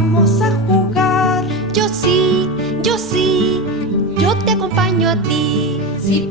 vamos a jugar. Yo sí, yo te acompaño a ti. Si